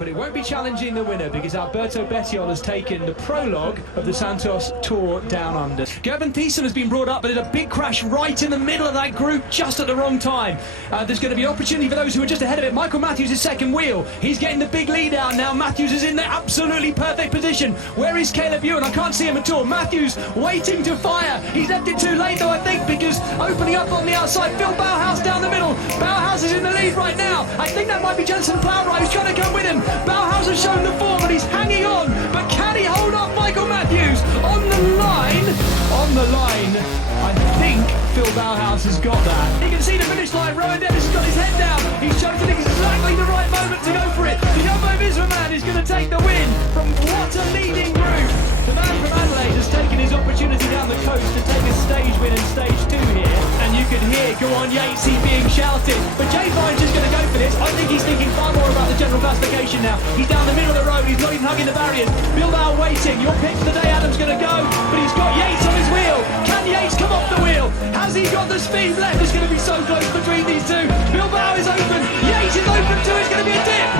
But it won't be challenging the winner because Alberto Bettiol has taken the prologue of the Santos Tour Down Under. Gerben Thiessen has been brought up, but it's a big crash right in the middle of that group just at the wrong time. There's going to be opportunity for those who are just ahead of it. Michael Matthews is second wheel. He's getting the big lead out now. Matthews is in the absolutely perfect position. Where is Caleb Ewan? I can't see him at all. Matthews waiting to fire. He's left it too late though, I think, because opening up on the outside, Phil Bauhaus down the middle. Bauhaus is in the lead right now. I think that might be Jensen Plowright who's trying to come with him. Bauhaus has shown the form and he's hanging on, but can he hold off Michael Matthews? On the line, I think Phil Bauhaus has got that. You can see the finish line. Rowan Dennis has got his head down. He's chosen exactly the right moment to go for it. The Jumbo Visma man is going to take the win from what a leading group. The man from Adelaide has taken his opportunity down the coast to take a stage win in stage 2 here. And you can hear Go On Yatesy being shouted. But Jay Vine's just going to go for this. I think he's thinking far more about the general classification now. He's down the middle of the road. He's not even hugging the barriers. Bilbao waiting. Your pick for the day, Adam's going to go. But he's got Yates on his wheel. Can Yates come off the wheel? Has he got the speed left? It's going to be so close between these two. Bilbao is open. Yates is open too. It's going to be a dip.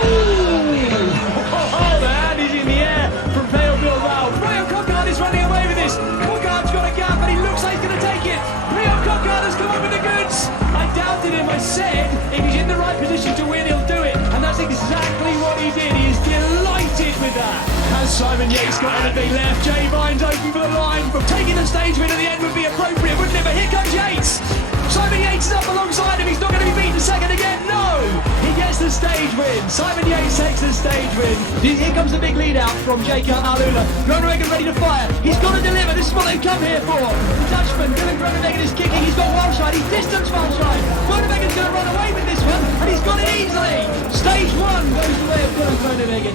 Oh, the hand is in the air from Pale Bilbao. Brian Cockard is running away with this. Cockard's got a gap and he looks like he's going to take it. Brian Cockard has come up with the goods. I doubted him. I said if he's in the right position to win, he'll do it. And that's exactly what he did. He is delighted with that. Has Simon Yates got anything left? Jay Vine's open for the line. From taking the stage win at the end would be appropriate, wouldn't it? But here comes Yates. Simon Yates is up alongside him. He's not going to be beaten second again. No! He gets the stage win. Simon Yates takes the stage win. Here comes the big lead out from Jacob Alula. Groenewegen ready to fire. He's got to deliver. This is what they've come here for. The Dutchman, Dylan Groenewegen is kicking. He's got Walshide. He's distanced Walshide. Groenewegen's going to run away with this one, and he's got it easily. Stage 1 goes the way of Dylan Groenewegen.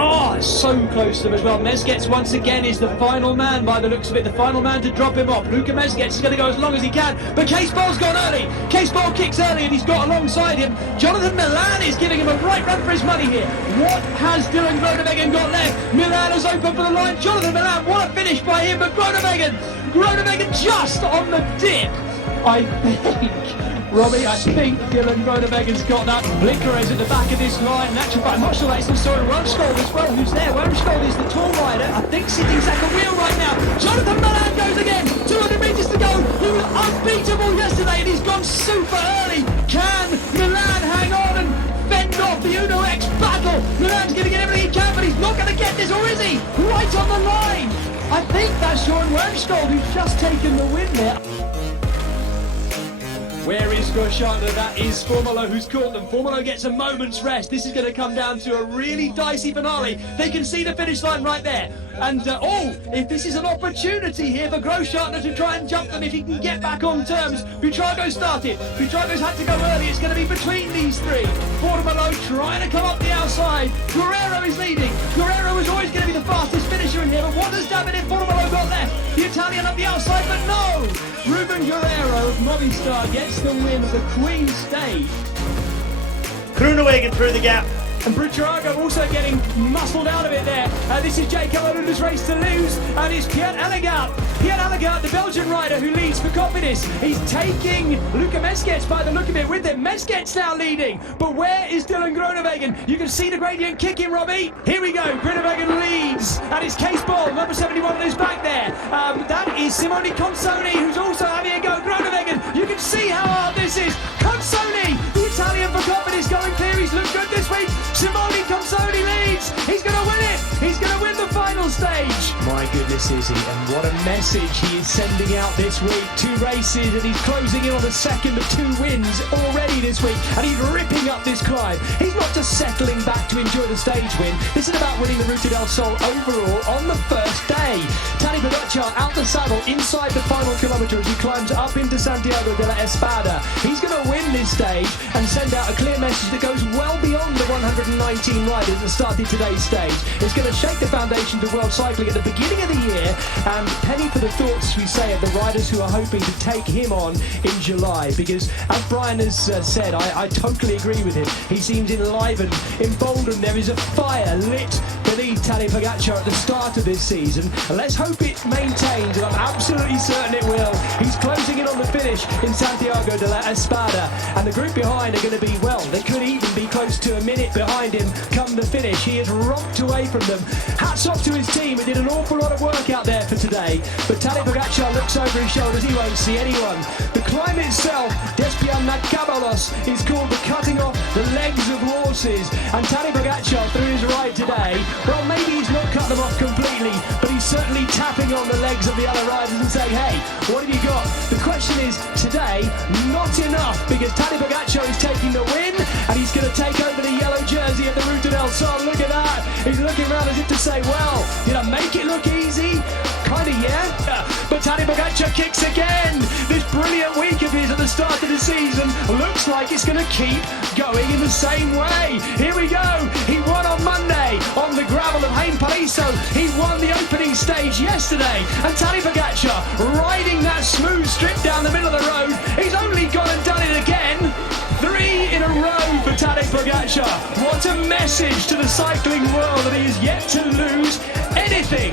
Oh, it's so close to him as well. Mezgec once again is the final man by the looks of it. The final man to drop him off. Luka Mezgec is going to go as long as he can. But Case Ball's gone early. Case Ball kicks early and he's got alongside him. Jonathan Milan is giving him a right run for his money here. What has Dylan Groenewegen got left? Milan is open for the line. Jonathan Milan, what a finish by him. But Groenewegen just on the dip. I think, Robbie, Dylan Groenewegen's got that. Blinker is at the back of this line. In actual fact, I'm not sure that's also Wormschold as well. Who's there? Wormschold is the tall rider. I think sitting second wheel right now. Jonathan Milan goes again. 200 metres to go. He was unbeatable yesterday and he's gone super early. Can Milan hang on and fend off the Uno X battle? Milan's going to get everything he can, but he's not going to get this, or is he? Right on the line. I think that's Sean Wormschold who's just taken the win there. Where is Grosjean? That is Formolo who's caught them. Formolo gets a moment's rest. This is going to come down to a really dicey finale. They can see the finish line right there. And, if this is an opportunity here for Grosjean to try and jump them if he can get back on terms. Buitrago started. Buitrago's had to go early. It's going to be between these three. Formolo trying to come up the outside. Guerrero is leading. Guerrero was always going to be the fastest finisher in here. But what does Davide Formolo got left? The Italian up the outside, but no! Ruben Guerrero of Movistar gets the win of the Queen's Stage. Groenewegen through the gap. And Buitrago also getting muscled out of it there. This is Jacob Alula's race to lose, and it's Pierre Allegaert. Pierre Allegaert, the Belgian rider who leads for Cofidis. He's taking Luka Mezgec by the look of it with him. Mezgec now leading, but where is Dylan Groenewegen? You can see the gradient kicking, Robbie. Here we go, Groenewegen leads, and it's Case Ball, number 71, who's back there. That is Simone Consoni, who's also having a go. Groenewegen, you can see how hard this is. Consoni, the Italian for Cofidis, going clear. He's looked good this week. Simone Consoni leads. He's going to win it. He's going to win the final stage. My goodness, is he? And what a message he is sending out this week. 2 races and he's closing in on the second of 2 wins already this week. And he's ripping up this climb. He's not just settling back to enjoy the stage win. This is about winning the Ruta del Sol overall on the first day. Tani Pogacar out the saddle inside the final kilometre as he climbs up into Santiago de la Espada. He's going to win this stage and send out a clear message that goes well beyond the 119 riders that started today's stage. It's going to shake the foundation to world cycling at the beginning of the year, and penny for the thoughts, we say, of the riders who are hoping to take him on in July, because as Brian has said, I totally agree with him. He seems enlivened, emboldened There is a fire lit beneath Tadej Pogačar at the start of this season. And let's hope it maintains, and I'm absolutely certain it will. He's closing in on the finish in Santiago de la Espada. And the group behind are going to be, well, they could even be close to a minute behind him come the finish. He has romped away from them. Hats off to his team, who did an awful lot of work out there for today. But Tadej Pogačar looks over his shoulders, he won't see anyone. The climb itself, Despian Nakabalos, is called the cutting off the legs of horses. And Tadej Pogačar, through his ride today, well, maybe he's not cut them off completely, but he's certainly tapping on the legs of the other riders and saying, hey, what have you got? The question is, today, not enough, because Tadej Pogačar is taking the win, and he's going to take over the yellow jersey at the Ruta del Sol. Look at that. He's looking around as if to say, well, did I make it look easy? Kind of, yeah. But Tadej Pogačar kicks again. This brilliant week of his at the start of the season looks like it's going to keep going in the same way. Here we go. He won on Monday on the gravel of Hain Paliso. He won the opening stage yesterday. And Tadej Pogačar riding that smooth strip down the middle of the road. He's only gone and done it again. 3 in a row for Tadej Pogačar. What a message to the cycling world that he is yet to lose anything.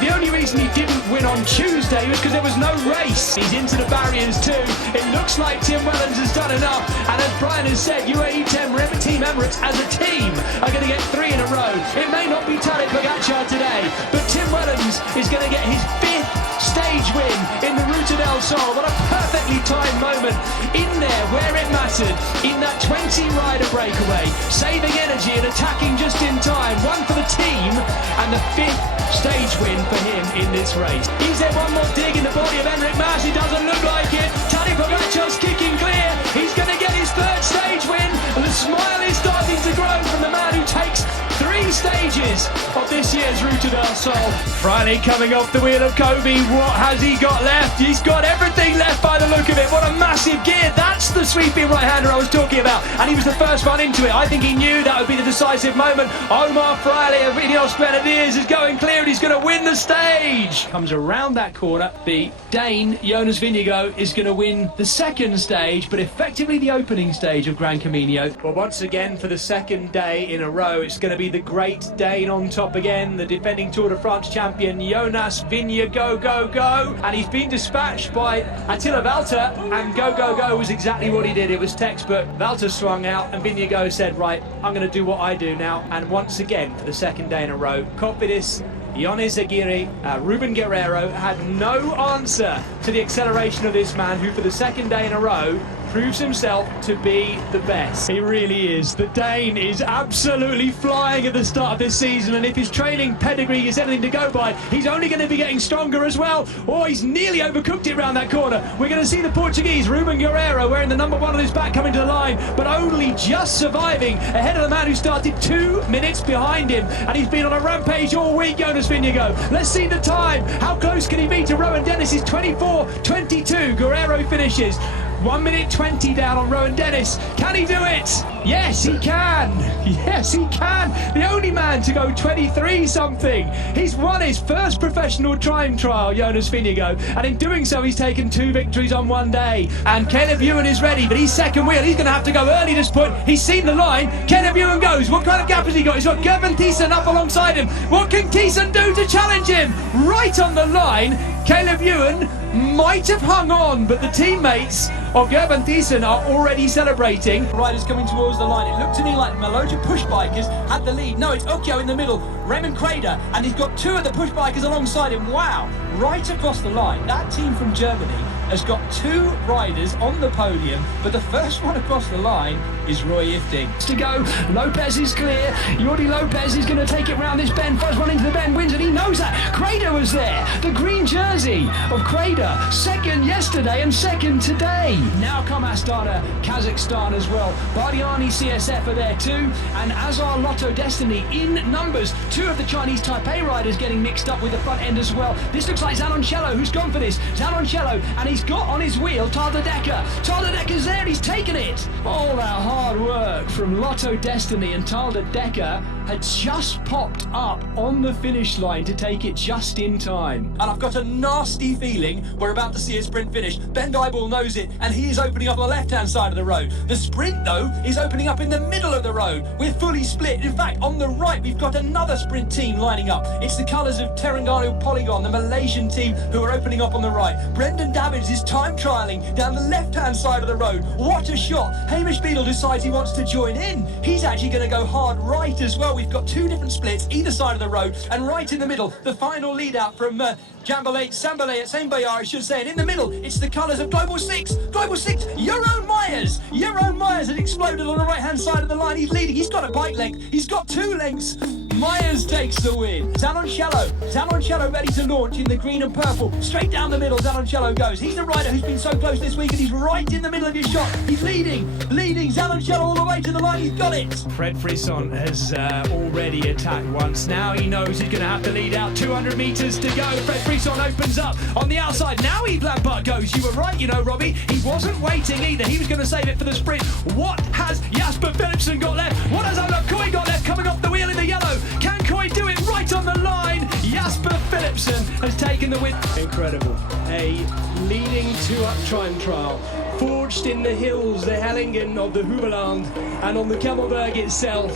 The only reason he didn't win on Tuesday was because there was no race. He's into the barriers too. It looks like Tim Wellens has done enough. And as Brian has said, UAE Team Emirates as a team are going to get 3 in a row. It may not be Tadej Pogačar today, but Tim Wellens is going to get his 5th stage win in the Ruta del Sol. What a perfectly timed moment in there where it mattered, in that 20-rider breakaway, saving energy and attacking just in time. One for the team and the 5th stage win for him in this race. Is there one more dig in the body of Enric Mas? It doesn't look like it. Tadej Pogačar's kicking clear. He's going to get his 3rd stage win, and the smile is starting to grow from the man who takes 3 stages of this year's Ruta del Sol. Friday coming off the wheel of Kobe. What has he got left? He's got everything left by the look of it. What a massive gear. That's the sweeping right-hander I was talking about. And he was the first one into it. I think he knew that would be the decisive moment. Omar Freile of Ineos Grenadiers is going clear, and he's going to win the stage. Comes around that corner. The Dane, Jonas Vingegaard, is going to win the 2nd stage, but effectively the opening stage of Gran Camino. Well, once again, for the 2nd day in a row, it's going to be the great Dane on top again, the defending Tour de France champion Jonas Vingegaard, go. And he's been dispatched by Attila Valter, and go was exactly what he did. It was textbook. Valter swung out and Vingegaard said, right, I'm going to do what I do now. And once again, for the 2nd day in a row, Cofidis, Iones Aguirre, Ruben Guerrero had no answer to the acceleration of this man, who for the 2nd day in a row proves himself to be the best. He really is. The Dane is absolutely flying at the start of this season, and if his training pedigree is anything to go by, he's only going to be getting stronger as well. Oh, he's nearly overcooked it around that corner. We're going to see the Portuguese, Ruben Guerreiro, wearing the number 1 on his back, coming to the line, but only just surviving ahead of the man who started 2 minutes behind him, and he's been on a rampage all week, Jonas Vingegaard. Let's see the time. How close can he be to Rowan Dennis's 24:22? Guerreiro finishes 1 minute 20 down on Rowan Dennis. Can he do it? Yes, he can. Yes, he can. The only man to go 23 something. He's won his first professional time trial, Jonas Vingegaard, and in doing so, he's taken 2 victories on 1 day. And Caleb Ewan is ready, but he's second wheel. He's going to have to go early this point. He's seen the line. Caleb Ewan goes. What kind of gap has he got? He's got Gerben Thiessen up alongside him. What can Thiessen do to challenge him? Right on the line. Caleb Ewan might have hung on, but the teammates of Gerben Thiessen are already celebrating. Riders coming towards the line. It looked to me like Meloja push bikers had the lead. No, it's Occhio in the middle, Raymond Crader, and he's got 2 of the push bikers alongside him. Wow, right across the line. That team from Germany has got 2 riders on the podium, but the first one across the line is Roy Ifting. To go, Lopez is clear. Jordi Lopez is going to take it round this bend. First one into the bend wins, and he knows that. Crader was there. The green jersey of Crader, 2nd yesterday and 2nd today. Now come Astana, Kazakhstan as well. Bardiani CSF are there too, and Azar Lotto Destiny in numbers. 2 of the Chinese Taipei riders getting mixed up with the front end as well. This looks like Zanoncello, who's gone for this. Zanoncello, and he's got on his wheel Tijl de Decker. Tijl de Decker's there, he's taken it. All that hard hard work from Lotto Destiny, and Tijl de Decker had just popped up on the finish line to take it just in time. And I've got a nasty feeling we're about to see a sprint finish. Ben Dyball knows it, and he is opening up on the left-hand side of the road. The sprint, though, is opening up in the middle of the road. We're fully split. In fact, on the right, we've got another sprint team lining up. It's the colours of Terengganu Polygon, the Malaysian team, who are opening up on the right. Brendan Davids is time trialling down the left-hand side of the road. What a shot. Hamish Beadle decides he wants to join in. He's actually going to go hard right as well. We've got two different splits either side of the road, and right in the middle, the final lead out from Sambale at Saint-Bayard, I should say. And in the middle, it's the colours of Global 6. Global 6, Jeroen Myers had exploded on the right-hand side of the line. He's leading. He's got a bike length. He's got 2 lengths. Myers takes the win. Zaloncello ready to launch in the green and purple. Straight down the middle, Zaloncello goes. He's the rider who's been so close this week, and he's right in the middle of his shot. He's leading. Zaloncello all the way to the line. He's got it. Fred Frisson has already attacked once. Now he knows he's going to have to lead out. 200 metres to go. Fred Frisson opens up on the outside. Now Yves Lampard goes. You were right, Robbie. He wasn't waiting either. He was going to save it for the sprint. What has Jasper Philipsen got left? What has Ola Koy got left coming off the wheel in the yellow? Can Koy do it right on the line? Jasper Philipsen has taken the win. Incredible. A leading 2-up time trial. Forged in the hills, the Hellingen of the Hoogerland, and on the Kemmelberg itself.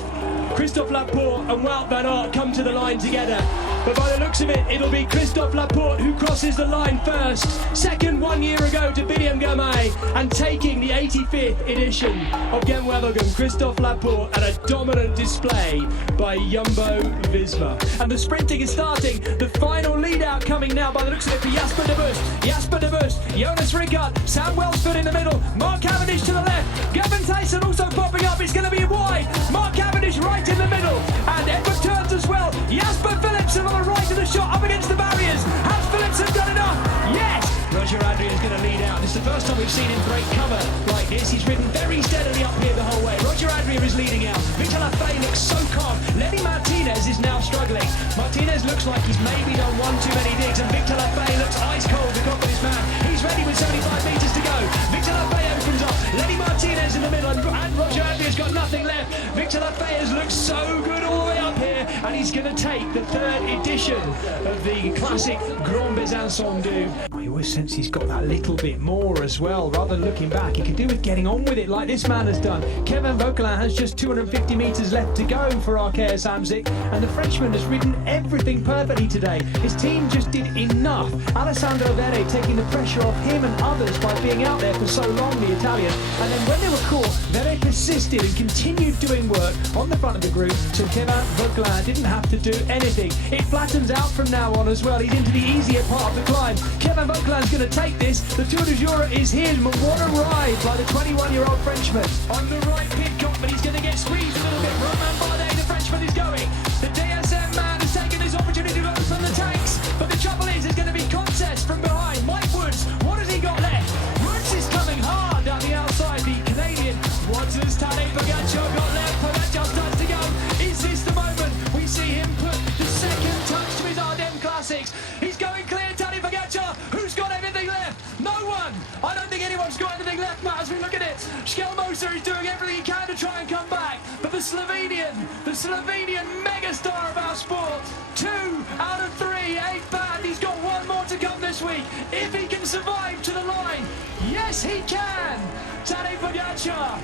Christophe Laporte and Wout van Aert come to the line together. But by the looks of it, it'll be Christophe Laporte who crosses the line first. Second 1 year ago to Biniam Girmay, and taking the 85th edition of Gent-Wevelgem, Christophe Laporte, and a dominant display by Jumbo Visma. And the sprinting is starting. The final lead out coming now by the looks of it for Jasper de Bust, Jonas Rickard, Sam Welsford in the middle, Mark Cavendish to the left, Gavin Tyson also popping up. It's going to be wide. Mark Cavendish right in the middle, and Edward turns as well. Jasper Philipsen on the right of the shot, up against the barriers. Has Philipsen done enough? Yes! Roger Adria's going to lead out. This is the first time we've seen him break cover like this. He's ridden very steadily up here the whole way. Roger Adria is leading out. Victor Lafay looks so calm. Lenny Martinez is now struggling. Martinez looks like he's maybe done one too many digs, and Victor Lafay looks ice cold, the confidence man. He's ready with 75 metres to go. Victor Lafay opens up. Lenny Martinez in the middle, and Roger Adria's got nothing left. Victor Lafay has looked so good all the way up here, and he's going to take the 3rd edition of the classic Grand Besançon do. I always sense he's got that little bit more as well. Rather than looking back, he can do with getting on with it like this man has done. Kevin Vauquelin has just 250 metres left to go for Arkea Samsic, and the Frenchman has ridden everything perfectly today. His team just did enough. Alessandro Vere taking the pressure off him and others by being out there for so long, the Italian. And then when they were caught, Vere persisted and continued doing work on the front of the group, so Kevin Vauquelin didn't have to do anything. It flattens out from now on as well. He's into the easier part of the climb. Kevin Vauquelin's going to take this. The Tour de Jura is his, but what a ride by the 21-year-old Frenchman. On the right pit, but he's going to get squeezed a little bit. Romain Bardet, the Frenchman, is going. The DSM man has taken this opportunity to open the tanks, but the trouble is there's going to be contest from behind. Mike Woods, what has he got left? Woods is coming hard down the outside, the Canadian. What has Tadej Pogacar got left? Pogacar starts to go. Is this the moment we see him put the second touch to his Ardennes Classics? He's going clear, Tadej Pogacar. Who's got anything left? No one. I don't think anyone's got anything left, Matt, as we look at it. Skelmoser is doing everything he can to try and come back, but the Slovenian megastar of our sport, 2 out of 3 ain't bad. He's got one more to come this week. If he can survive to the line, yes he can. Tadej Pogacar,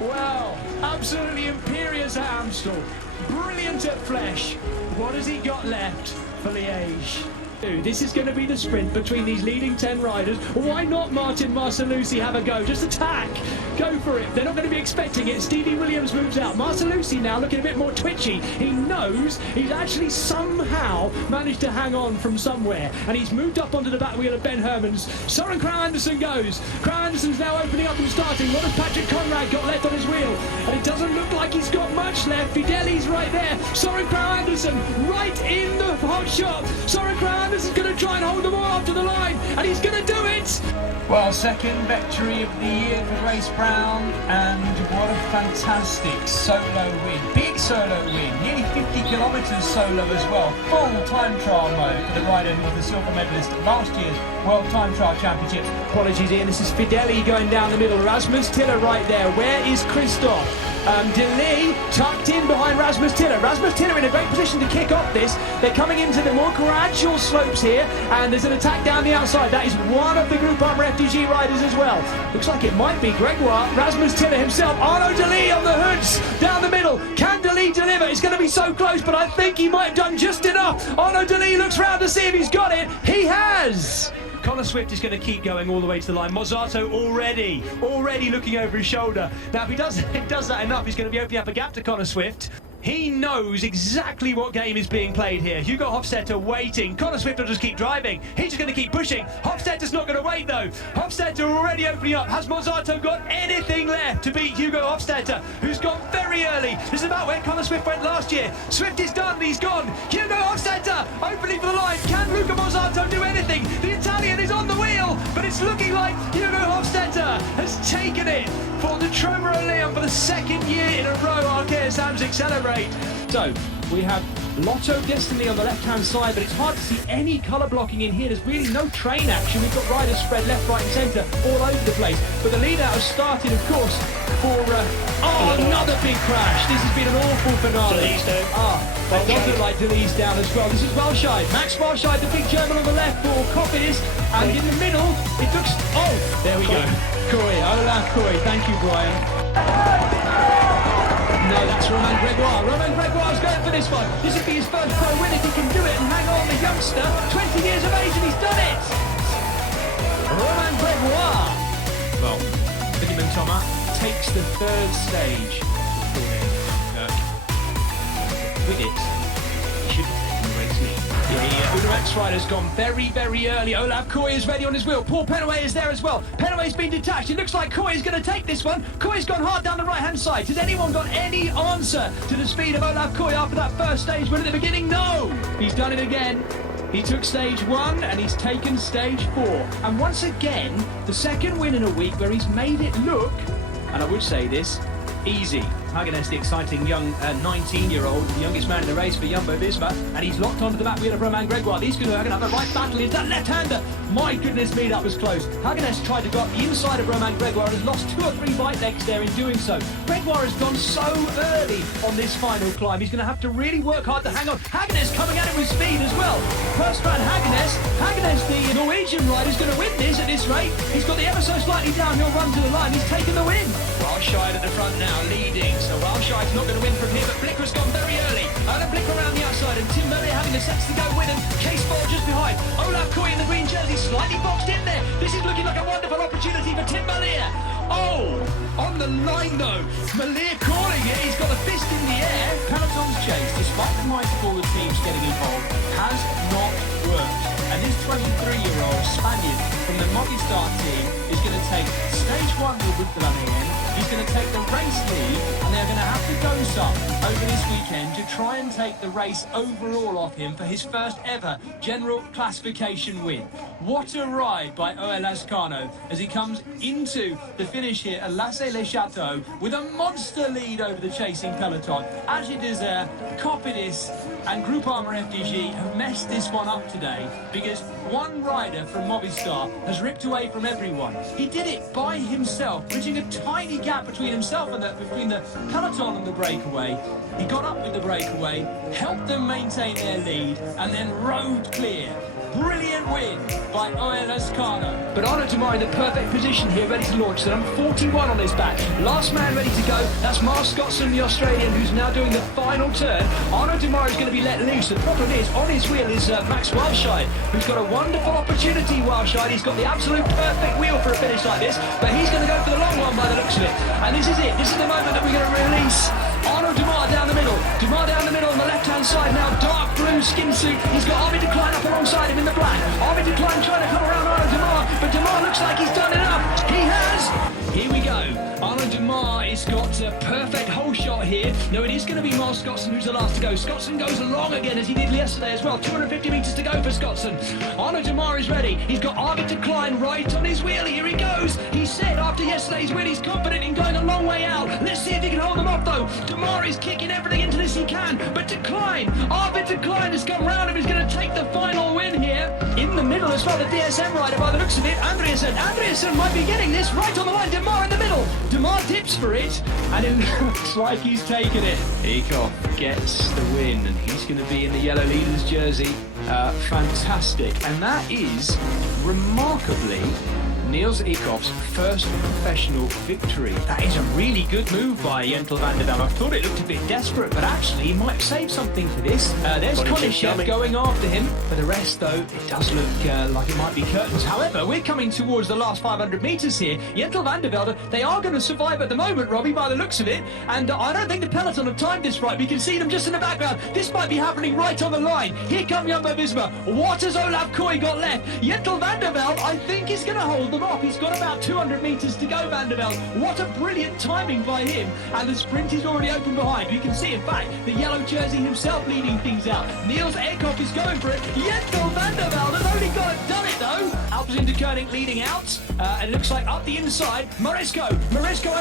well, absolutely imperious at Amstel, brilliant at Flesch. What has he got left for Liège? This is going to be the sprint between these leading 10 riders. Why not Martin Marcellucci have a go? Just attack. Go for it. They're not going to be expecting it. Stevie Williams moves out. Marcellucci now looking a bit more twitchy. He knows he's actually somehow managed to hang on from somewhere, and he's moved up onto the back wheel of Ben Hermans. Søren Kragh Andersen goes. Kragh Andersen's now opening up and starting. What has Patrick Conrad got left on his wheel? And it doesn't look like he's got much left. Fideli's right there. Søren Kragh Andersen right in the hot shot. Søren Kragh Andersen's going to try and hold them all up to the line, and he's going to do it. Well, second victory of the year for Race Brown, and what a fantastic solo win. Big solo win, nearly 50 kilometres solo as well. Full time trial mode for the rider who was the silver medalist at last year's World Time Trial Championships. Apologies, Ian. This is Fideli going down the middle. Rasmus Tiller right there. Where is Christoph? De tucked in behind Rasmus Tiller. Rasmus Tiller in a great position to kick off this. They're coming into the more gradual slopes here, and there's an attack down the outside. That is one of the Group Armour FDG riders as well. Looks like it might be Gregoire, Rasmus Tiller himself. Arnaud De on the hoods down the middle. Can De deliver? It's going to be so close, but I think he might have done just enough. Arnaud De looks round to see if he's got it. He has! Connor Swift is going to keep going all the way to the line. Mozzato already looking over his shoulder. Now, if he does that enough, he's going to be opening up a gap to Connor Swift. He knows exactly what game is being played here. Hugo Hofstetter waiting. Connor Swift will just keep driving. He's just going to keep pushing. Hofstetter's not going to wait, though. Hofstetter already opening up. Has Mozzato got anything left to beat Hugo Hofstetter, who's gone very early? This is about where Connor Swift went last year. Swift is done. He's gone. Hugo Hofstetter opening for the line. Can Luca Mozzato do anything? The Italian is on the wheel, but it's looking like Hugo Hofstetter has taken it for the Tromero Leon for the second year in a row. Arkea Samsic celebrate. So we have Lotto Destiny on the left-hand side, but it's hard to see any colour blocking in here. There's really no train action. We've got riders spread left, right and centre all over the place. But the lead-out has started, of course, for... another big crash. This has been an awful finale. Well, it does look like Deleuze down as well. This is Walscheid. Max Walscheid, the big German on the left for Cofidis. And in the middle, it looks... Oh, there we go. Coy, Olaf Coy. Thank you, Brian. No, that's Romain Gregoire. Romain Gregoire's going for this one. This would be his first pro win if he can do it and hang on. The youngster, 20 years of age, and he's done it! Romain Gregoire. Well, Benjamin Thomas takes the third stage with it. He should have taken the race lead. The Uno X rider's gone very early. Olaf Koy is ready on his wheel. Paul Penaway is there as well. Penaway's been detached. It looks like Koy is going to take this one. Koy's gone hard down the right-hand side. Has anyone got any answer to the speed of Olaf Koy after that first stage win at the beginning? No! He's done it again. He took stage 1 and he's taken stage 4. And once again, the second win in a week where he's made it look, and I would say this, easy. Hagenes, the exciting young 19-year-old, the youngest man in the race for Jumbo-Visma, and he's locked onto the back wheel of Romain Gregoire. These two are going to have a right battle. Is that left-hander? My goodness me, that was close. Hagenes tried to go up the inside of Romain Gregoire and has lost 2 or 3 bike legs there in doing so. Gregoire has gone so early on this final climb. He's going to have to really work hard to hang on. Hagenes coming at him with speed as well. First round, Hagenes, the Norwegian rider, is going to win this at this rate. He's got the ever so slightly downhill run to the line. He's taken the win. Walscheid at the front now, leading. So Walscheid's not going to win from here, but Blicker's gone very early. Alan Blicker around the outside, and Tim Murray having the sets to go with him. Case Ball just behind. Olaf Koy in the green jersey, slightly boxed in there. This is looking like a wonderful opportunity for Tim Murray. Oh, on the line though. Malier calling it. He's got a fist in the air. Peloton's chase, despite the might of all the teams getting involved, has not worked. And this 23-year-old Spaniard from the Movistar team is going to take stage 1 with Blythe. He's going to take the race lead, and they're going to have to go some over this weekend to try and take the race overall off him for his first ever general classification win. What a ride by OL Ascano as he comes into the finish here at Lassay-les-Châteaux with a monster lead over the chasing peloton. Agi Desert, Copidis and Group Armour FDG have messed this one up today because one rider from Movistar has ripped away from everyone. He did it by himself, bridging a tiny gap between himself and between the peloton and the breakaway. He got up with the breakaway, helped them maintain their lead, and then rode clear. Brilliant win by OL Ascano. But Arnaud Demar in the perfect position here, ready to launch. So number 41 on his back. Last man ready to go. That's Mark Scottson, the Australian, who's now doing the final turn. Arnaud Demar is going to be let loose. The problem is, on his wheel is Max Walscheid, who's got a wonderful opportunity, Walscheid. He's got the absolute perfect wheel for a finish like this, but he's going to go for the long one by the looks of it. And this is it. This is the moment that we're going to release Arnaud Demar down the middle. Demar down the middle on the left-hand side now. Dark blue skin suit. He's got Arvid de Klein up alongside him in the black. Arvid de Klein trying to come around Arnaud Demar, but Demar looks like he's done enough. He has. Here we go. Arnaud Demar has got a perfect hole shot here. No, it is going to be Miles Scotson who's the last to go. Scotson goes along again as he did yesterday as well. 250 metres to go for Scotson. Arnaud Demar is ready. He's got Arvid de Klein right on his wheel. Here he goes. He said after yesterday's win he's confident in going a long way out. Let's see if he can hold them off though. Demar is kicking everything into this he can. But de Klein, Arvid de Klein has come round and he's going to take the final win here. In the middle as well, the DSM rider by the looks of it. Andreasen might be getting this right on the line. Demar in the middle. Demar dips for it, and it looks like he's taken it. Eekhoff gets the win, and he's going to be in the yellow leader's jersey. Fantastic, and that is remarkably Niels Eekhoff's first professional victory. That is a really good move by Jentel van der Dam. I thought it looked a bit desperate, but actually he might save something for this. There's Konishev going after him. For the rest, though, it does look like it might be curtains. However, we're coming towards the last 500 metres here. Jentel van der Velde, they are going to survive at the moment, Robbie, by the looks of it. And I don't think the peloton have timed this right. We can see them just in the background. This might be happening right on the line. Here come Jumbo-Visma. What has Olav Koy got left? Jentel van der Velde, I think, is going to hold them off. He's got about 200 metres to go, Van der Velde. What a brilliant timing by him. And the sprint is already open behind. You can see, in fact, the yellow jersey himself leading things out. Niels Eekhoff is going for it. Jentel van der Velde has only got it, done it though. Alpecin de Koning leading out. And it looks like up the inside, Maresco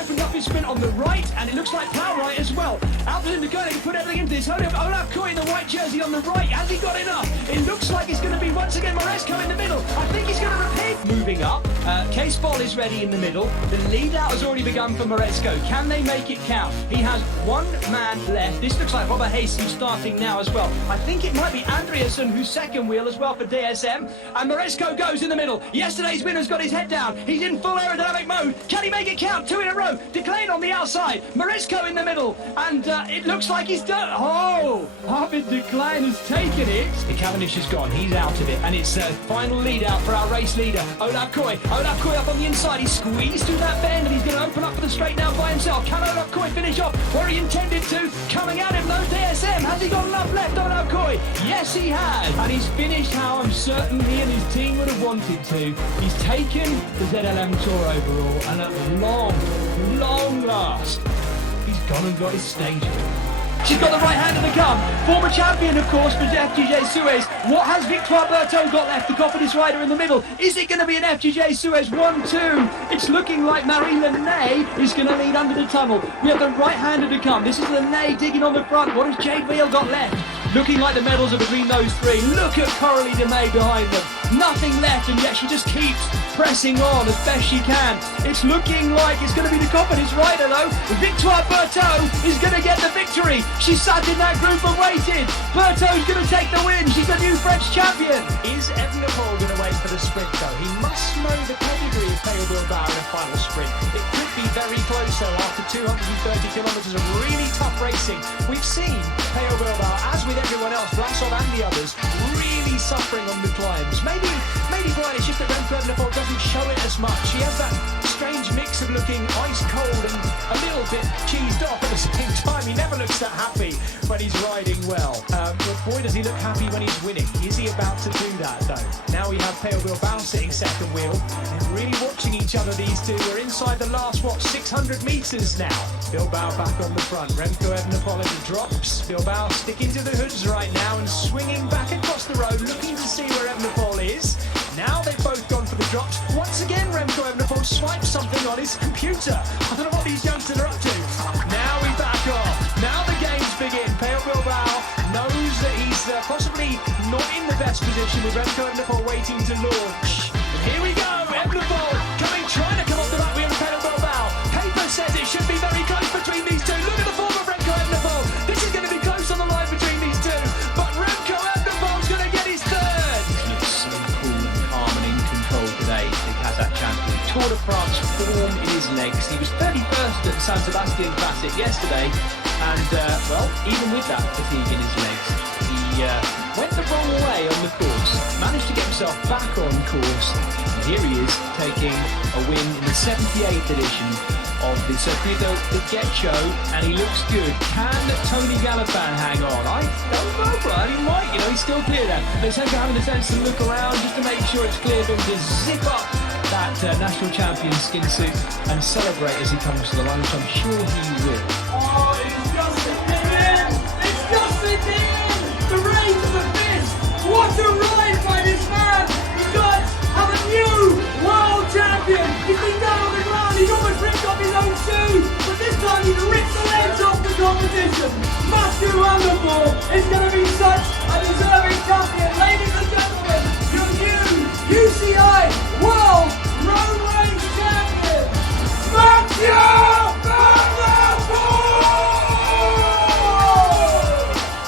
opened up his sprint on the right, and it looks like Plowright as well. Alpecin de Koning put everything into this. Olav Koy in the white jersey on the right. Has he got enough? It looks like it's going to be once again Maresco in the middle. I think he's going to repeat. Moving up. Case Ball is ready in the middle. The lead out has already begun for Maresco. Can they make it count? He has one man left. This looks like Robert Hayes who's starting now as well. I think it might be Andreasen who's second wheel as well for DSM. And Maresco goes in the middle. Yesterday's winner's got his head down. He's in full aerodynamic mode. Can he make it count? Two in a row. De Klein on the outside. Maresco in the middle. And it looks like he's done. Oh! Arvid de Klein has taken it. The Cavendish is gone. He's out of it. And it's final lead out for our race leader, Olav Koy. Olav Koy up on the inside. He's squeezed through that bend and he's going to open up for the straight now by himself. Can Olav Koy finish off where he intended to? Coming at him though, DSM. Has he got enough left, Olav Koy? Yes, he has. And he's finished how I'm certain he and his team would have wanted to. He's taken the ZLM Tour overall, and at long last, he's gone and got his stage win. She's got the right hand in the gun. Former champion, of course, for FDJ Suez. What has Victoire Berthaud got left? The confidence rider in the middle. Is it going to be an FDJ Suez 1-2? It's looking like Marie Lenné is going to lead under the tunnel. We have the right hander to come. This is Lenné digging on the front. What has Jade Veal got left? Looking like the medals are between those three. Look at Coralie de May behind them. Nothing left, and yet she just keeps pressing on as best she can. It's looking like it's going to be the confidence rider, though. Victoire Berthaud is going to get the victory. She sat in that group and waited. Berthaud's going to take the win. She's the new French champion. Is Evenepoel going to wait for the sprint, though? He must know the pedigree of Tijl de Decker in a final sprint. It could be very close, though, after 230 kilometres of really tough racing. We've seen Tijl de Decker, as with everyone else, Blasov and the others, really suffering on the climbs. Maybe Brian, it's just that Remco Evenepoel doesn't show it as much. He has that strange mix of looking ice cold and a little bit cheesed off at the same time. He never looks that happy when he's riding well. But boy, does he look happy when he's winning. Is he about to do that, though? Now we have Theo Bilbao sitting second wheel. They're really watching each other, these two. We're inside the last, 600 metres now. Bilbao back on the front. Remco Evenepoel in the drops. Bilbao sticking to the hoods right now and swinging back across the road, looking to see where Evenepoel is. Now they've both gone for the drops. Once again, Remco Evenepoel swipes something on his computer. I don't know what these youngsters are up to. Now we back off. Now the games begin. Theo Bilbao knows that he's possibly not in the best position with Remco Evenepoel waiting to launch. And here we go. Evenepoel trying to come off the back wheel of Theo Bilbao. Paper says it should be very close between these two. Look at the form of Remco Evenepoel. This is going to be close on the line between these two. But Remco Evenepoel's going to get his third. So cool and calm and in control today, the Kazakh champion. Tour de France form in his legs. He was 31st at the San Sebastian Classic yesterday, and well, even with that fatigue in his legs, he went the wrong way on the course, managed to get himself back on course, and here he is taking a win in the 78th edition of the Circuito de Getxo, and he looks good. Can Tony Galopin hang on? I don't know, Brian. He might, he's still clear there. But he's having the sense to look around just to make sure it's clear for him to zip up that national champion skin suit and celebrate as he comes to the line, which I'm sure he will. Oh, it's just a in! It's just a in! The race to the fist! What a ride by this man! The Dutch have a new world champion! He's been down on the ground, he's almost ripped off his own shoe, but this time he's ripped the legs off the competition! Matthew Wonderful is going to be such a deserving champion! Ladies and gentlemen, your new UCI World Road Race champion, Matthew Wonderful!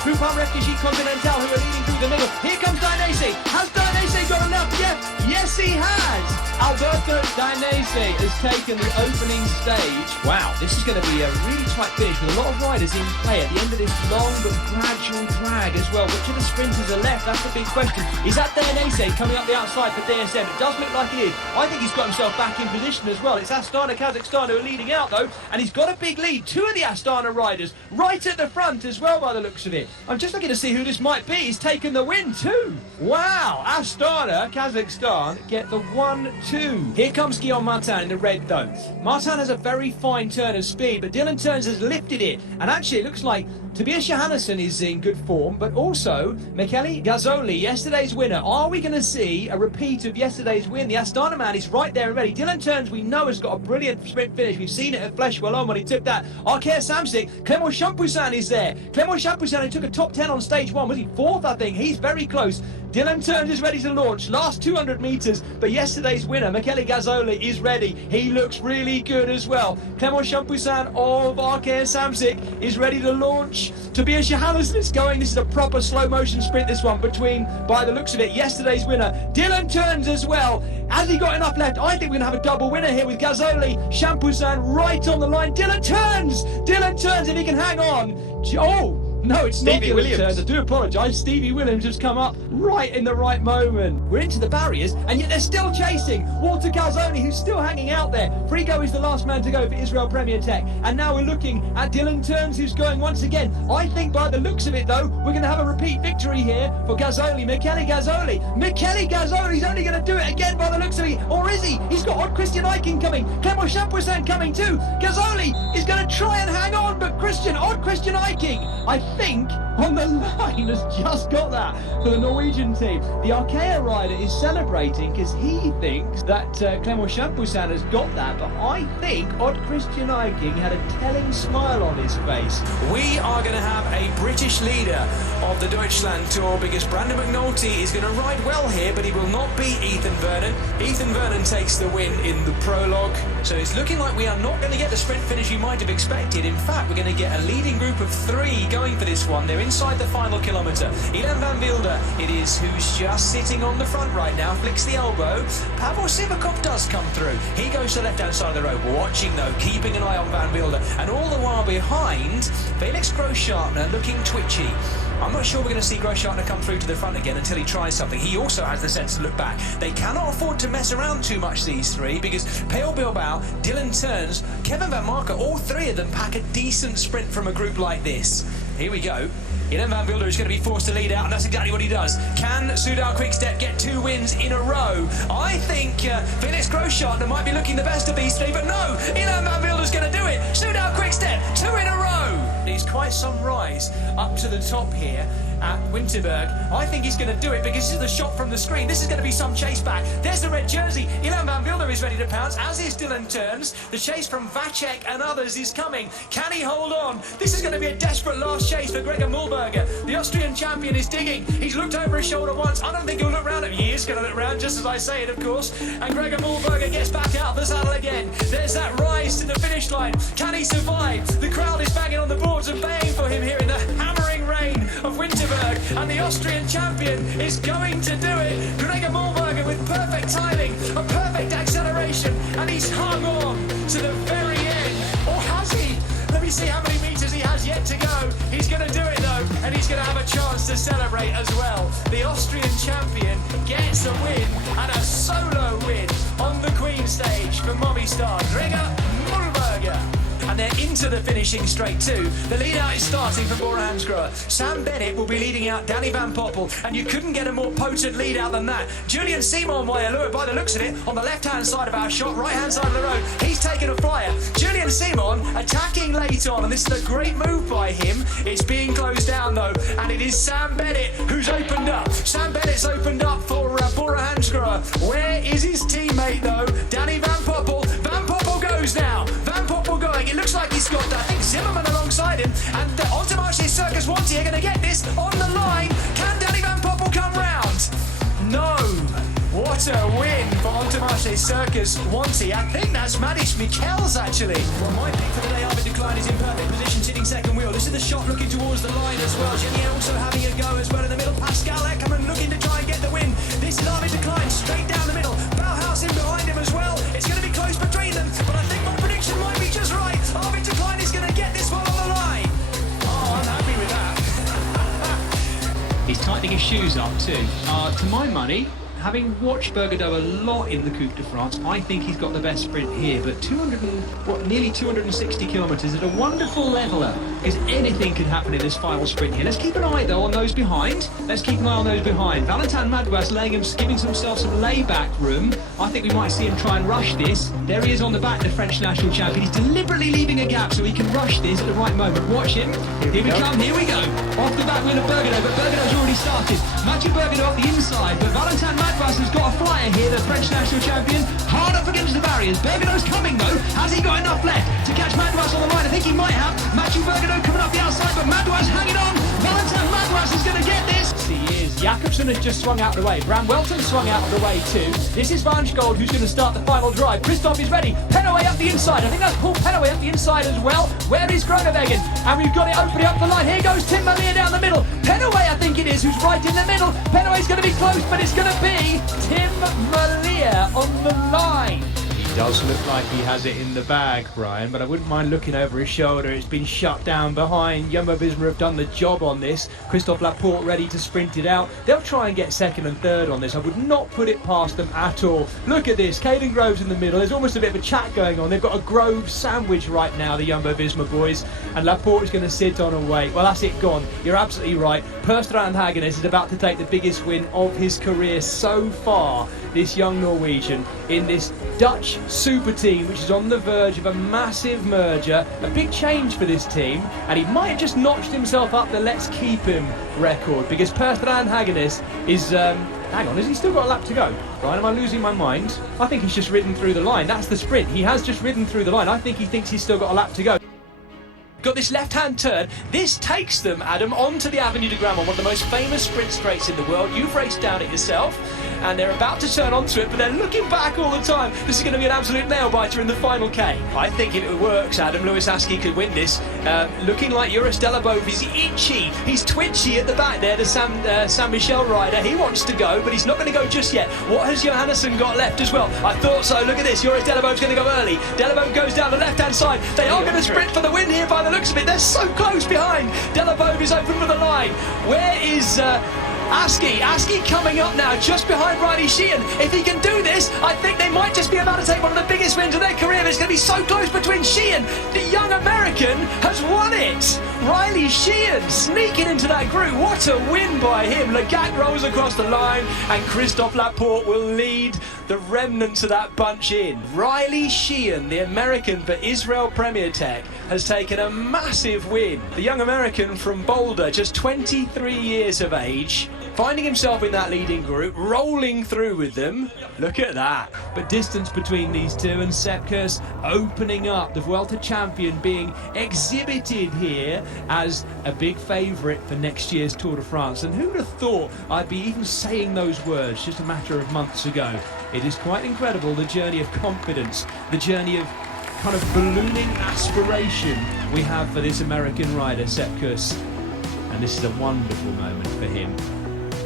Group 1 Refugee Continental who are leading through the middle. Here comes Dainese. Has Dainese got enough yet? Yes, he has. Alberto Dainese has taken the opening stage. Wow, this is going to be a really tight finish with a lot of riders in play at the end of this long but gradual drag as well. Which of the sprinters are left? That's the big question. Is that Dainese coming up the outside for DSM? It does look like it is. I think he's got himself back in position as well. It's Astana Kazakhstan who are leading out though, and he's got a big lead. Two of the Astana riders right at the front as well by the looks of it. I'm just looking to see who this might be. He's taken the win too. Wow, Astana Kazakhstan get the 1-2. Here comes Guillaume Martin in the red though. Martin has a very fine turn of speed, but Dylan Turns has lifted it, and actually it looks like Tobias Johannesson is in good form, but also Michele Gazzoli, yesterday's winner. Are we going to see a repeat of yesterday's win? The Astana man is right there and ready. Dylan Turns, we know, has got a brilliant sprint finish. We've seen it at Flèche-Wallonne when he took that. Arkea Samsic, Clément Champoussin is there. Clément Champoussin, who took a top 10 on stage 1, was he 4th, I think? He's very close. Dylan Turns is ready to launch. Last 200 metres, but yesterday's winner, Michele Gazzoli, is ready. He looks really good as well. Clément Champoussin of Arkea Samsic is ready to launch. Tobias Johannesson is going. This is a proper slow motion sprint, this one, between, by the looks of it, yesterday's winner. Dylan Turns as well. Has he got enough left? I think we're going to have a double winner here with Gazzoli, Champoussin right on the line. Dylan Turns! Dylan Turns, if he can hang on. Oh! No, it's not Stevie Williams. Turns. I do apologise. Stevie Williams has come up right in the right moment. We're into the barriers, and yet they're still chasing. Walter Gazzoni, who's still hanging out there. Frigo is the last man to go for Israel Premier Tech. And now we're looking at Dylan Turns, who's going once again. I think by the looks of it, though, we're going to have a repeat victory here for Gazzoli. Michele Gazzoli. Michele Gazzoli's only going to do it again by the looks of it. Or is he? He's got Odd Christian Eiking coming. Clément Champoussin coming too. Gazzoli is going to try and hang on, but Odd Christian Eiking, I think, on the line has just got that for the Norwegian team. The Arkea rider is celebrating because he thinks that Clément Champoussin has got that, but I think Odd Christian Eiking had a telling smile on his face. We are going to have a British leader of the Deutschland Tour because Brandon McNulty is going to ride well here, but he will not beat Ethan Vernon. Ethan Vernon takes the win in the prologue, so it's looking like we are not going to get the sprint finish you might have expected. In fact, we're going to get a leading group of 3 going for this one. They're inside the final kilometre. Ilan van Wilder, it is, who's just sitting on the front right now, flicks the elbow. Pavel Sivakov does come through. He goes to the left-hand side of the road, watching though, keeping an eye on Van Wilder. And all the while behind, Felix Großschartner looking twitchy. I'm not sure we're going to see Großschartner come through to the front again until he tries something. He also has the sense to look back. They cannot afford to mess around too much, these 3, because Pale Bilbao, Dylan Turns, Kevin Van Marker, all 3 of them pack a decent sprint from a group like this. Here we go. Ilan van Wilder is going to be forced to lead out, and that's exactly what he does. Can Soudal Quickstep get 2 wins in a row? I think Felix Großschartner might be looking the best of these 3, but no! Ilan van Wilder's going to do it! Soudal Quickstep, 2 in a row! It's quite some rise up to the top here at Winterberg. I think he's going to do it because this is the shot from the screen. This is going to be some chase back. There's the red jersey. Ilan van Wilder is ready to pounce, as is Dylan Turns. The chase from Vacek and others is coming. Can he hold on? This is going to be a desperate last chase for Gregor Mühlberger. The Austrian champion is digging. He's looked over his shoulder once. I don't think he'll look round at me. He is going to look round, just as I say it, of course. And Gregor Mühlberger gets back out of the saddle again. There's that rise to the finish line. Can he survive? The crowd is banging on the boards and baying for him here in the hammering rain of Winterberg. And the Austrian champion is going to do it. Gregor Mühlberger with perfect timing, a perfect acceleration, and he's hung on to the very end. Or has he? Let me see how many metres he has yet to go. He's going to do it though, and he's going to have a chance to celebrate as well. The Austrian champion gets a win, and a solo win on the Queen stage for Movistar. Gregor Mühlberger. And they're into the finishing straight too. The lead out is starting from Bora Hansgrohe. Sam Bennett will be leading out Danny Van Poppel, and you couldn't get a more potent lead out than that. Julian Simon, by the looks of it, on the left-hand side of our shot, right-hand side of the road, he's taken a flyer. Julian Simon attacking late on, and this is a great move by him. It's being closed down though, and it is Sam Bennett who's opened up. Sam Bennett's opened up for Bora Hansgrohe. Where is his teammate though? Danny Van Poppel. Van Poppel goes now. Van Poppel going. It looks like he's got, I think, Zimmerman alongside him. And Entourage Circus Wanty are going to get this on the line. Can Danny Van Poppel come round? No. What a win for Entourage Circus Wanty. I think that's Madish Mikkels actually. Well, my pick for the day, Arvid Decline, is in perfect position, sitting second wheel. This is the shot looking towards the line as well. Genier also having a go as well in the middle. Pascal Eckermann looking to try and get the win. This is Arvid Decline straight down the middle. Bauhaus in behind him as well. It's going to be close between them, but I think my prediction might be just right. Arvid Decline is going to get this one on the line. Oh, I'm happy with that. He's tightening his shoes up too. To my money, having watched Bergadeau a lot in the Coupe de France, I think he's got the best sprint here, but nearly 260 kilometres at a wonderful leveller, because anything can happen in this final sprint here. Let's keep an eye though on those behind. Valentin Madouas giving himself some layback room. I think we might see him try and rush this. There he is on the back, the French national champion. He's deliberately leaving a gap so he can rush this at the right moment. Watch him. Here we go. Off the back wheel of Bergadeau, but Bergadeau's already started. Mathieu Bergadeau off the inside, but Valentin Madouas has got a flyer here, the French national champion, hard up against the barriers. Bergadeau's coming though. Has he got enough left to catch Madouas on the line? I think he might have. Mathieu Bergadeau coming up the outside, but Madouas hanging on. Valentin Madouas is going to get this. He is. Jakobsen has just swung out of the way. Bram Welton swung out of the way too. This is Van Schold who's going to start the final drive. Christoph is ready. Penaway up the inside. I think that's Paul Penaway up the inside as well. Where is Groenewegen? And we've got it opening up the line. Here goes Tim Malia down the middle. Penaway, I think it is, who's right in the middle. Penaway's going to be close, but it's going to be Tim Malia on the line. He does look like he has it in the bag, Brian, but I wouldn't mind looking over his shoulder. It's been shut down behind. Jumbo-Visma have done the job on this. Christophe Laporte ready to sprint it out. They'll try and get second and third on this. I would not put it past them at all. Look at this. Caden Groves in the middle. There's almost a bit of a chat going on. They've got a Grove sandwich right now, the Jumbo-Visma boys, and Laporte is going to sit on and wait. Well, that's it gone. You're absolutely right. Per Strand Hagenes is about to take the biggest win of his career so far. This young Norwegian in this Dutch super team, which is on the verge of a massive merger, a big change for this team, and he might have just notched himself up the let's keep him record, because Per Strand Hagenes is hang on, has he still got a lap to go? Brian, am I losing my mind? I think he's just ridden through the line. That's the sprint. He has just ridden through the line. I think he thinks he's still got a lap to go. Got this left-hand turn. This takes them, Adam, onto the Avenue de Grammont, one of the most famous sprint straights in the world. You've raced down it yourself, and they're about to turn onto it, but they're looking back all the time. This is going to be an absolute nail-biter in the final K. I think if it works, Adam, Lewis Askey could win this. Looking like Joris Delabove is itchy. He's twitchy at the back there, the San Michel rider. He wants to go, but he's not going to go just yet. What has Johannesson got left as well? I thought so. Look at this. Joris Delabove's going to go early. Delabove goes down the left-hand side. They are going to sprint for the win here by the looks of it. They're so close behind. Delabove is open for the line. Where is Askey? Askey coming up now just behind Riley Sheehan. If he can do this, I think they might just be about to take one of the biggest wins of their career. It's going to be so close between Sheehan. The young American has won it. Riley Sheehan sneaking into that group. What a win by him. Legac rolls across the line, and Christophe Laporte will lead the remnants of that bunch in. Riley Sheehan, the American for Israel Premier Tech, has taken a massive win. The young American from Boulder, just 23 years of age, finding himself in that leading group, rolling through with them. Look at that. But distance between these two, and Sepkus opening up, the Vuelta champion being exhibited here as a big favourite for next year's Tour de France. And who would have thought I'd be even saying those words just a matter of months ago? It is quite incredible, the journey of confidence, the journey of kind of ballooning aspiration we have for this American rider, Sepkus. And this is a wonderful moment for him.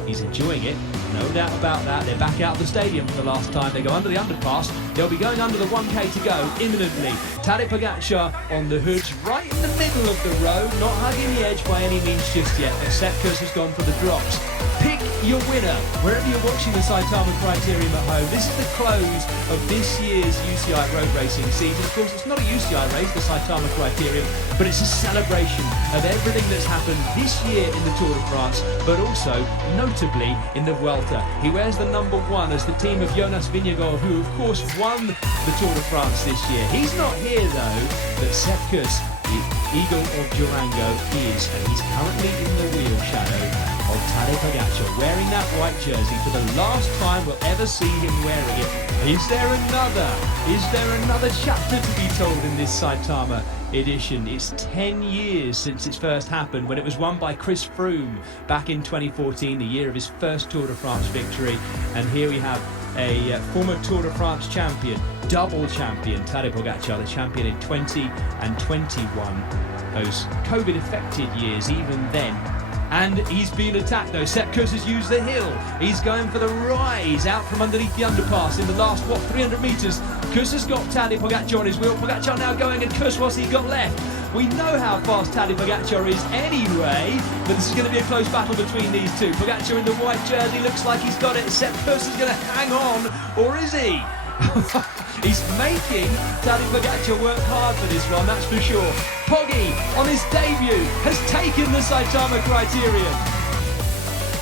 He's enjoying it, no doubt about that. They're back out of the stadium for the last time. They go under the underpass. They'll be going under the 1K to go imminently. Tadej Pogačar on the hoods, right in the middle of the road, not hugging the edge by any means just yet. But Sepp Kuss has gone for the drops. Pick your winner wherever you're watching the Saitama Criterium at home. This is the close of this year's UCI road racing season. Of course, it's not a UCI race, the Saitama Criterium, but it's a celebration of everything that's happened this year in the Tour de France, but also, notably, in the Vuelta. He wears the number 1 as the team of Jonas Vingegaard, who, of course, won the Tour de France this year. He's not here, though, but Sepp Kuss, the Eagle of Durango, is, and he's currently in the wheel shadow of Tadej Pogačar, wearing that white jersey for the last time we'll ever see him wearing it. Is there another chapter to be told in this Saitama edition? It's 10 years since it's first happened, when it was won by Chris Froome back in 2014, the year of his first Tour de France victory. And here we have a former Tour de France champion, double champion, Tadej Pogačar, the champion in 20 and 21. Those COVID-affected years, even then. And he's been attacked though. Sepp Kuss has used the hill. He's going for the rise out from underneath the underpass in the last, 300 metres. Kuss has got Tadej Pogačar on his wheel. Pogačar now going, and Kuss, what's he got left? We know how fast Tadej Pogačar is anyway, but this is going to be a close battle between these two. Pogačar in the white jersey looks like he's got it. Sepp Kuss is going to hang on, or is he? He's making Tadej Pogačar work hard for this one, that's for sure. Poggy, on his debut, has taken the Saitama Criterium.